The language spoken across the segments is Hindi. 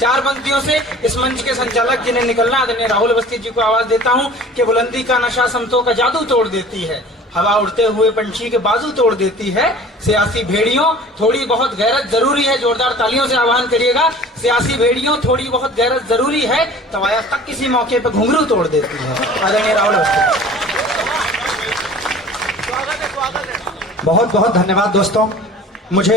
4 पंक्तियों से इस मंच के संचालक जिन्हें निकलना आदरणीय राहुल अवस्थी जी को आवाज देता हूं कि बुलंदी का नशा संतों का जादू तोड़ देती है, हवा उड़ते हुए पंछी के बाजू तोड़ देती है, सियासी भेड़ियों थोड़ी बहुत गैरत जरूरी है। जोरदार तालियों से आह्वान करिएगा। सियासी भेड़ियों थोड़ी बहुत गैरत जरूरी है, तवाया तक किसी मौके पर घुंघरू तोड़ देती है। आदरणीय राहुल अवस्थी। बहुत बहुत धन्यवाद दोस्तों। मुझे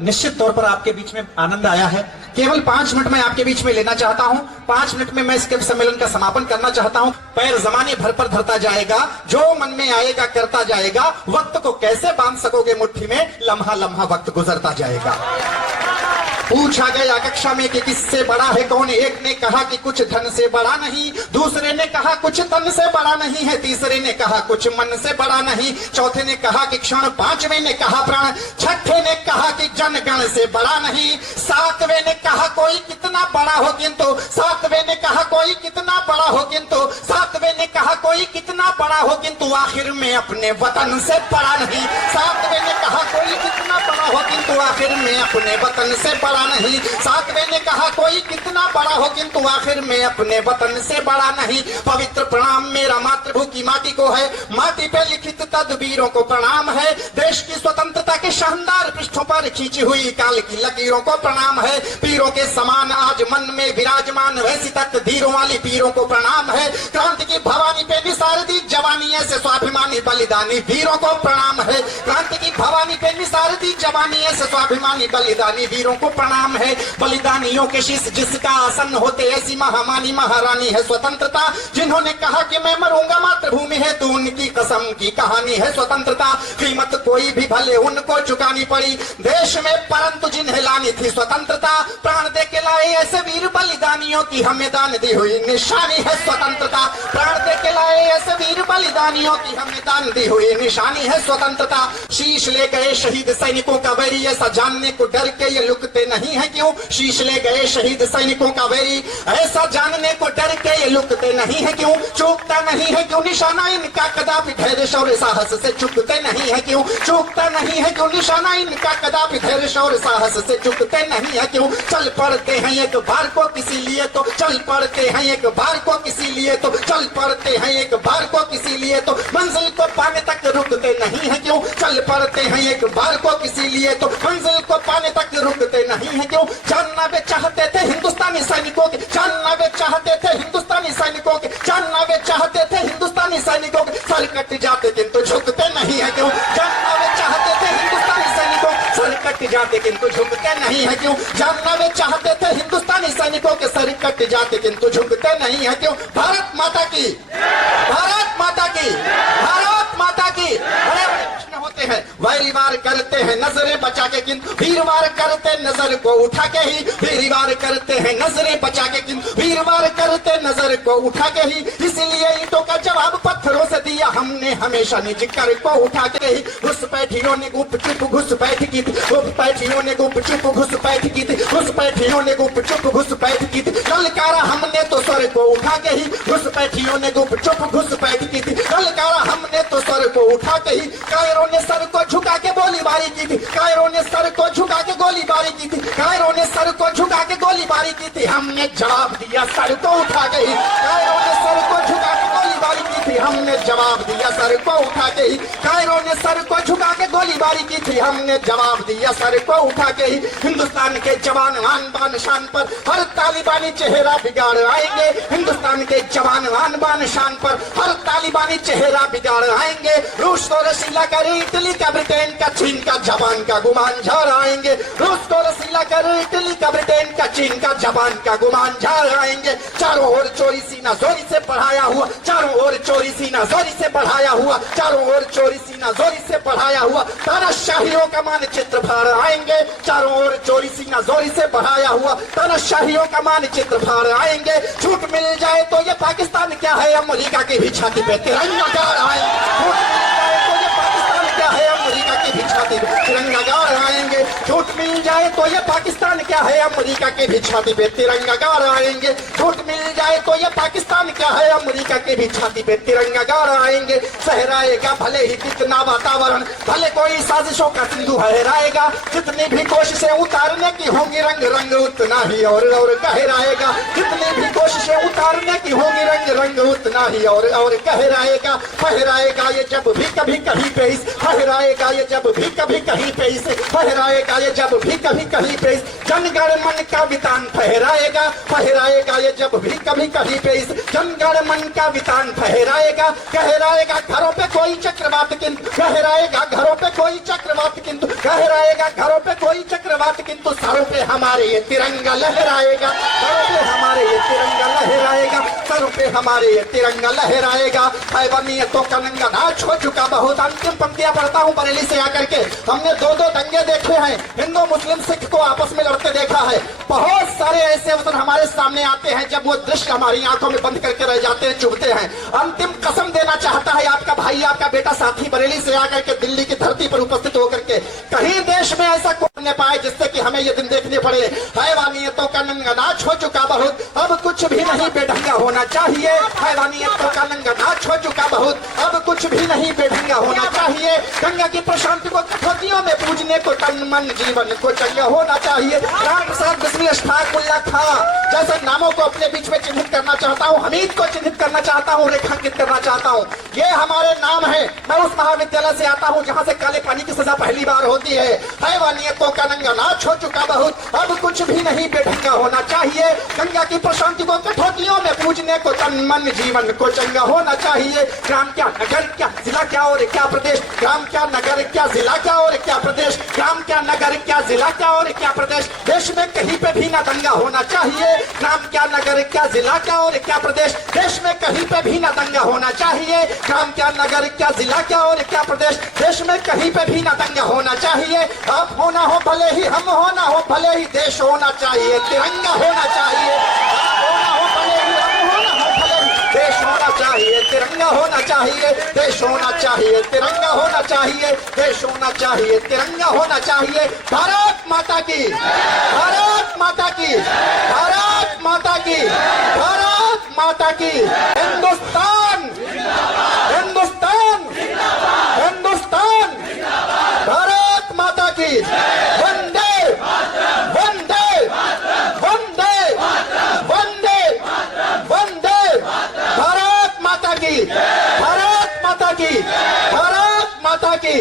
निश्चित तौर पर आपके बीच में आनंद आया है। केवल 5 मिनट में आपके बीच में लेना चाहता हूं। 5 मिनट में मैं इस सम्मेलन का समापन करना चाहता हूं। पैर जमाने भर पर धरता जाएगा, जो मन में आएगा करता जाएगा, वक्त को कैसे बांध सकोगे मुट्ठी में, लम्हा लम्हा वक्त गुजरता जाएगा। पूछा गया कक्षा में कि किससे बड़ा है कौन, एक ने कहा कि कुछ धन से बड़ा नहीं, दूसरे ने कहा कुछ तन से बड़ा नहीं है, तीसरे ने कहा कुछ मन से बड़ा नहीं, चौथे ने कहा कि क्षण, पांचवें ने कहा प्राण, छठे ने कहा कि जनगण से बड़ा नहीं, सातवें ने कहा कोई कितना बड़ा हो किंतु, सातवें ने कहा कोई कितना बड़ा हो किंतु, सातवें ने कहा कोई कितना बड़ा हो किंतु आखिर में अपने वतन से बड़ा नहीं, सातवें ने कहा कोई कितना बड़ा हो किंतु आखिर में अपने वतन से बड़ा नहीं, सातवें ने कहा कोई कितना बड़ा हो किंतु आखिर में अपने वतन से बड़ा नहीं। पवित्र प्रणाम मेरा मातृभूमि की माटी को है, माटी पे लिखित तदबीरों को प्रणाम है, देश की स्वतंत्रता के शानदार पृष्ठों पर खींची हुई काल की लकीरों को प्रणाम है, पीरों के समान आज मन में विराजमान वैसी तकदीरों वाली पीरों को प्रणाम है, क्रांति की भवानी पे निसार दी जवानी ऐसे स्वाभिमानी बलिदानी वीरों को प्रणाम है, क्रांति की भवानी पे निसार दी जवानी ऐसे स्वाभिमानी बलिदानी वीरों को प्रणाम है। बलिदानियों के शीश जिसका आसन होते ऐसी महामानी महारानी है स्वतंत्रता, जिन्होंने कहा कि मैं मरूंगा मातृभूमि है तो उनकी कसम की कहानी है स्वतंत्रता, कीमत कोई भी भले उनको चुकानी पड़ी देश में, परंतु जिन्हें लानी थी स्वतंत्रता, प्राण दे के लाए ऐसे वीर बलिदानियों की हमें दान दी हुई निशानी है स्वतंत्रता, प्राण दे के लाए ऐसे वीर बलिदानियों की हमें दान दी हुई निशानी है स्वतंत्रता। शीश ले गए शहीद सैनिकों का वैरी, ऐसा जानने को डर के ये लुकते नहीं है क्यों, शीश ले गए शहीद सैनिकों का वैरी, ऐसा जानने को डर के ये लुकते नहीं है क्यों, चूकता नहीं है क्यों निशाना इनका कदापि धैर्य शौर्य साहस से चुकते नहीं है क्यों, चूकता नहीं है क्यों निशाना इनका कदापि धैर्य शौर्य साहस से चुकते नहीं है क्यों। चल पड़ते हैं एक बार को किसी लिए तो, चल पड़ते हैं एक बार को किसी लिए तो, चल पड़ते हैं एक बार को किसी लिए तो, मंजिल को पाने तक रुकते नहीं है क्यों, चल पड़ते हैं एक बार को किसी लिए तो, मंजिल को पाने तक रुकते नहीं है क्यों। जानना वे चाहते थे हिंदुस्तानी सैनिकों के, जानना वे चाहते थे हिंदुस्तानी सैनिकों के, जानना वे चाहते थे हिंदुस्तानी सैनिकों के, सर कट जाते किंतु झुकते नहीं है क्यों, जानना वे चाहते थे हिंदुस्तानी सैनिकों सर कट जाते किंतु झुकते नहीं है क्यों, जानना वे चाहते थे हिंदुस्तानी सैनिकों के सर कट जाते किंतु झुकते नहीं है क्यों। भारत माता की, भारत माता की, भारत माता की। बड़े बड़े प्रश्न होते हैं, वैरीवार करते हैं नजरें बचा के किंतु वीरवार करते नजर को उठा के ही, वीरवार करते हैं नजरें बचा के किंतु वीरवार करते नजर को उठा के ही, इसलिए ईंटों का जवाब पत्थरों से दिया हमने हमेशा निज कर को उठा के ही। घुसपैठियों ने गुप चुप घुसपैठ की थी, घुसपैठियों ने गुप चुप घुसपैठ की थी, घुसपैठियों ने गुप चुप घुसपैठ की थी, ललकारा हमने तो सर को उठा के ही, घुसपैठियों ने गुप चुप घुसपैठ की थी, ललकारा हमने तो सर को उठा के ही। कायरों ने सर को झुका के गोलीबारी की थी, कायरों ने सर को झुका के गोलीबारी की थी, कायरों ने सर को झुका के गोलीबारी की थी, हमने जवाब दिया सर को उठा के ही। कायरों ने सर को झुका के गोलीबारी की थी, हमने जवाब दिया सर को उठा के ही। कायरों ने सर को झुका के गोलीबारी की थी, हमने जवाब दिया सर को उठा के ही। हिंदुस्तान के जवान आन बान शान पर हर तालिबानी चेहरा बिगाड़ आएंगे, हिंदुस्तान के जवान आन बान शान पर हर तालिबानी चेहरा बिगाड़ आएंगे। रूस को रसीला कर इटली का ब्रिटेन का चीन का जापान का गुमान झाड़ आएंगे, रूस को रसीला कर इटली का ब्रिटेन का चीन का जापान का गुमान झाड़ आएंगे। चारों ओर चोरी सीना जोरी से बढ़ाया हुआ, चारों ओर चोरी सीना जोरी से बढ़ाया हुआ, चारों ओर चोरी सीना जोरी से बढ़ाया हुआ, तानाशाहियों का मानचित्र फाड़ आएंगे। चारों ओर चोरी सीना जोरी से बढ़ाया हुआ, तानाशाहियों का मानचित्र फाड़ आएंगे। छूट मिल जाए तो ये पाकिस्तान क्या है, अमेरिका की भी छाती पे तिरंगा गाड़ आएंगे। छूट मिल जाए तो ये पाकिस्तान क्या है, अमेरिका की भी छाती पे तिरंगा गाड़ आएंगे। छूट झूठ मिल जाए तो ये पाकिस्तान क्या है, अमेरिका के भी छाती पे तिरंगा गाड़ाएंगे। झूठ मिल जाए तो ये पाकिस्तान क्या है, अमेरिका के भी छाती पे तिरंगा गाड़ाएंगे। सहराएगा भले ही कितना वातावरण, भले कोई साजिशों का सिंधु लहराएगा। जितनी भी कोशिशें उतारने की होंगी रंग रंग उतना ही और गहराएगा। जितनी भी कोशिशें उतारने की होंगी रंग रंग उतना ही और गहराएगा। फहराएगा ये जब भी कभी कहीं पे इस, फहराएगा ये जब भी कभी कहीं पे इस, फहराएगा ये जब भी कभी कहीं पे इस जनगण मन का वितान फहराएगा। फहराएगा ये जब भी कभी कहीं पे इस जनगण मन का वितान फहराएगा। गहराएगा घरों पे कोई चक्रवात किंतु, गहराएगा घरों पे कोई चक्रवात किंतु, गहराएगा घरों पे कोई चक्रवात किंतु सरों पे हमारे ये तिरंगा लहराएगा। सरों पे हमारे ये तिरंगा लहराएगा। सरों पे हमारे ये तिरंगा लहराएगा। हैवानियतों का नंगा नाच हो चुका बहुत। अंतिम पंक्तियां पढ़ता हूं बरेली से आकर के। हमने दो दंगे देखे हैं, हिंदू मुस्लिम सिख को आपस में लड़ते देखा है। बहुत सारे ऐसे अवसर हमारे सामने आते हैं जब वो दृश्य हमारी आंखों में बंद करके रह जाते हैं, चुभते हैं। अंतिम कसम देना चाहता है आपका भाई, आपका बेटा साथी बरेली से आकर के दिल्ली की धरती पर उपस्थित होकर के, कहीं देश में ऐसा कोई न पाए जिससे कि हमें ये दिन देखने पड़े। हैवानियतों का नंगा नाच हो चुका बहुत, अब कुछ भी नहीं बेढंगा होना चाहिए। हैवानियतों का नंगा नाच हो चुका बहुत, अब कुछ भी नहीं बेढंगा होना चाहिए। गंगा की प्रशांति को कठौतियों में पूजने को तन मन जीवन को चंगा होना चाहिए। राम प्रसाद बिस्मिल अशफाक उल्लाह खां जैसे नामों को अपने बीच में चिन्हित करना चाहता हूँ, हमीद को चिन्हित करना चाहता हूँ, रेखांकित करना चाहता हूँ। ये हमारे नाम है। मैं उस महाविद्यालय से आता हूँ जहाँ से काले पानी की सजा पहली बार होती है। हैवानियतों का नंगा नाच हो चुका बहुत, अब कुछ भी नहीं बेढंगा होना चाहिए। गंगा की प्रशांति को कठौतियों में पूजने को तन मन जीवन को चंगा होना चाहिए। ग्राम क्या नगर क्या जिला क्या और क्या प्रदेश, ग्राम क्या नगर क्या जिला क्या और क्या प्रदेश, ग्राम क्या नगर क्या जिला क्या और क्या प्रदेश, देश में कहीं पे भी ना दंगा होना चाहिए। ग्राम क्या नगर क्या जिला क्या और क्या प्रदेश, देश में कहीं पे भी ना दंगा होना चाहिए। ग्राम क्या नगर क्या जिला क्या और क्या प्रदेश, देश में कहीं पे भी ना दंगा होना चाहिए। आप होना हो भले ही हम होना हो भले ही देश होना चाहिए, तिरंगा होना चाहिए। आप होना हो भले ही हम होना हो भले ही देश होना चाहिए, तिरंगा होना चाहिए। देश होना चाहिए, तिरंगा होना चाहिए। देश होना चाहिए, तिरंगा होना चाहिए। भारत माता की, भारत माता की, भारत माता की, भारत माता की। हिंदुस्तान, हिंदुस्तान, हिंदुस्तान, भारत माता की। वंदे वंदे वंदे वंदे वंदे भारत माता की, भारत माता की, भारत माता की।